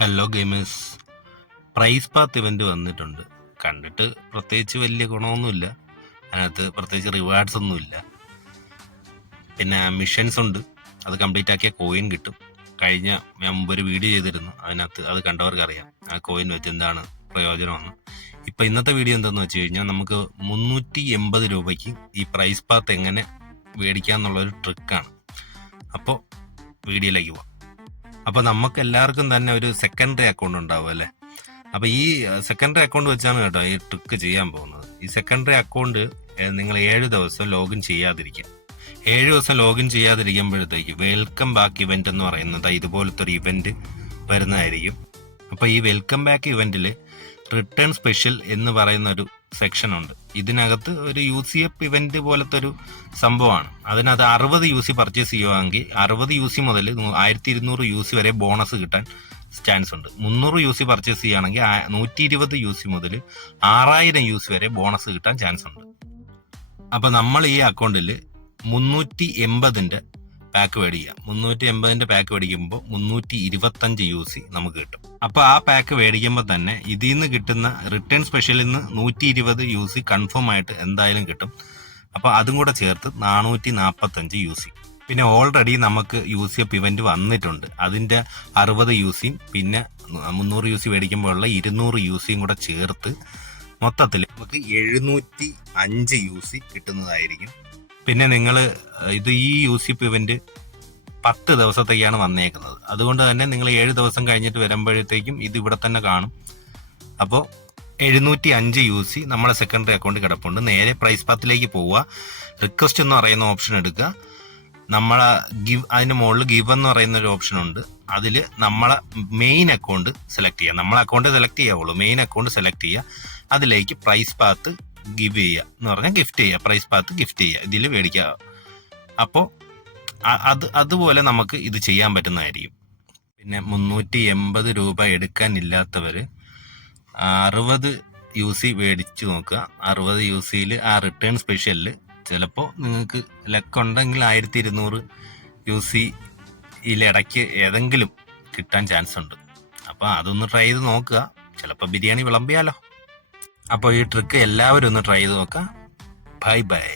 Hello gamers prize path event വന്നിട്ടുണ്ട്. കണ്ടിട്ട് പ്രത്യേകിച്ച് വലിയ ഗുണമൊന്നുമില്ല. അതിനകത്ത് പ്രത്യേകിച്ച് റിവാർഡ്സ് ഒന്നുമില്ല. പിന്നെ മിഷൻസ് ഉണ്ട്. അത് കംപ്ലീറ്റ് ആക്കിയ കോയിൻ കിട്ടും. കഴിഞ്ഞ ഞാൻ മുമ്പ് ഒരു വീഡിയോ ചെയ്തിരുന്നു. അതിനകത്ത് അത് കണ്ടവർക്ക് അറിയാം ആ കോയിൻ വെച്ച് എന്താണ് പ്രയോജനമെന്ന്. ഇപ്പം ഇന്നത്തെ വീഡിയോ എന്താണെന്ന് വെച്ച് കഴിഞ്ഞാൽ നമുക്ക് മുന്നൂറ്റി എൺപത് രൂപയ്ക്ക് ഈ പ്രൈസ് പാത്ത് എങ്ങനെ മേടിക്കാമെന്നുള്ളൊരു ട്രിക്കാണ് അപ്പോൾ വീഡിയോയിലേക്ക് പോവാം. അപ്പൊ നമുക്ക് എല്ലാവർക്കും തന്നെ ഒരു സെക്കൻഡറി അക്കൗണ്ട് ഉണ്ടാവും അല്ലെ? അപ്പൊ ഈ സെക്കൻഡറി അക്കൗണ്ട് വെച്ചാണ് കേട്ടോ ഈ ട്രിക്ക് ചെയ്യാൻ പോകുന്നത്. ഈ സെക്കൻഡറി അക്കൗണ്ട് നിങ്ങൾ ഏഴ് ദിവസം ലോഗിൻ ചെയ്യാതിരിക്കുക. ഏഴ് ദിവസം ലോഗിൻ ചെയ്യാതിരിക്കുമ്പോഴത്തേക്ക് വെൽക്കം ബാക്ക് ഇവന്റ് എന്ന് പറയുന്നത് ഇതുപോലത്തെ ഒരു ഇവന്റ് വരുന്നതായിരിക്കും. അപ്പൊ ഈ വെൽക്കം ബാക്ക് ഇവന്റിൽ റിട്ടേൺ സ്പെഷ്യൽ എന്ന് പറയുന്ന ഒരു സെക്ഷൻ ഉണ്ട്. ഇതിനകത്ത് ഒരു യു സി എഫ് ഇവന്റ് പോലത്തെ ഒരു സംഭവമാണ്. അതിനകത്ത് അറുപത് യു സി പർച്ചേസ് ചെയ്യുവാണെങ്കിൽ അറുപത് യു സി മുതൽ ആയിരത്തി ഇരുന്നൂറ് യു സി വരെ ബോണസ് കിട്ടാൻ ചാൻസ് ഉണ്ട്. മുന്നൂറ് യു സി പർച്ചേസ് ചെയ്യുകയാണെങ്കിൽ നൂറ്റി ഇരുപത് യു സി മുതൽ ആറായിരം യു സി വരെ ബോണസ് കിട്ടാൻ ചാൻസ് ഉണ്ട്. അപ്പൊ നമ്മൾ ഈ അക്കൗണ്ടിൽ മുന്നൂറ്റി എൺപതിന്റെ പാക്ക് മേടിക്കുക. മുന്നൂറ്റി എൺപതിന്റെ പാക്ക് മേടിക്കുമ്പോൾ മുന്നൂറ്റി ഇരുപത്തഞ്ച് യു സി നമുക്ക് കിട്ടും. അപ്പൊ ആ പാക്ക് മേടിക്കുമ്പോൾ തന്നെ ഇതിൽ നിന്ന് കിട്ടുന്ന റിട്ടേൺ സ്പെഷ്യലിൽ നിന്ന് നൂറ്റി ഇരുപത് യു സി കൺഫേം ആയിട്ട് എന്തായാലും കിട്ടും. അപ്പൊ അതും കൂടെ ചേർത്ത് നാനൂറ്റി നാൽപ്പത്തഞ്ച് യു സി പിന്നെ ഓൾറെഡി നമുക്ക് യു സി എഫ് ഇവന്റ് വന്നിട്ടുണ്ട്. അതിന്റെ അറുപത് യു സിയും പിന്നെ മുന്നൂറ് യു സി മേടിക്കുമ്പോഴുള്ള ഇരുന്നൂറ് യു സിയും കൂടെ ചേർത്ത് മൊത്തത്തിൽ നമുക്ക് എഴുന്നൂറ്റി അഞ്ച് യു സി കിട്ടുന്നതായിരിക്കും. പിന്നെ നിങ്ങൾ ഇത് ഈ യു സി എഫ് ഇവന്റ് പത്ത് ദിവസത്തേക്കാണ് വന്നേക്കുന്നത്. അതുകൊണ്ട് തന്നെ നിങ്ങൾ ഏഴ് ദിവസം കഴിഞ്ഞിട്ട് വരുമ്പോഴത്തേക്കും ഇത് ഇവിടെ തന്നെ കാണും. അപ്പോൾ എഴുന്നൂറ്റി അഞ്ച് യു സി നമ്മളെ സെക്കൻഡറി അക്കൗണ്ട് കിടപ്പുണ്ട്. നേരെ പ്രൈസ് പാത്തിലേക്ക് പോവുക. റിക്വസ്റ്റ് എന്ന് പറയുന്ന ഓപ്ഷൻ എടുക്കുക. നമ്മളെ ഗിവ് അതിന് മുകളിൽ ഗിവ് എന്ന് പറയുന്ന ഒരു ഓപ്ഷൻ ഉണ്ട്. അതിൽ നമ്മളെ മെയിൻ അക്കൗണ്ട് സെലക്ട് ചെയ്യുക. നമ്മളെ അക്കൗണ്ട് സെലക്ട് ചെയ്യാവുള്ളൂ. മെയിൻ അക്കൗണ്ട് സെലക്ട് ചെയ്യുക. അതിലേക്ക് പ്രൈസ് പാത്ത് ഗിവ് ചെയ്യുക എന്ന് പറഞ്ഞാൽ ഗിഫ്റ്റ് ചെയ്യുക പ്രൈസ് പാത്ത് ഗിഫ്റ്റ് ചെയ്യുക ഇതിൽ മേടിക്കുക അപ്പോൾ അത് അതുപോലെ നമുക്ക് ഇത് ചെയ്യാൻ പറ്റുന്നതായിരിക്കും. പിന്നെ മുന്നൂറ്റി എൺപത് രൂപ എടുക്കാനില്ലാത്തവർ അറുപത് യു സി മേടിച്ചു നോക്കുക. അറുപത് യു സിയിൽ ആ റിട്ടേൺ സ്പെഷ്യലിൽ ചിലപ്പോൾ നിങ്ങൾക്ക് ലക്കുണ്ടെങ്കിൽ ആയിരത്തി ഇരുന്നൂറ് യു സിയിലിടയ്ക്ക് ഏതെങ്കിലും കിട്ടാൻ ചാൻസ് ഉണ്ട്. അപ്പോൾ അതൊന്ന് ട്രൈ ചെയ്ത് നോക്കുക. ചിലപ്പോൾ ബിരിയാണി വിളമ്പിയാലോ. അപ്പോൾ ഈ ട്രിക്ക് എല്ലാവരും ഒന്ന് ട്രൈ ചെയ്ത് നോക്കാം. Bye bye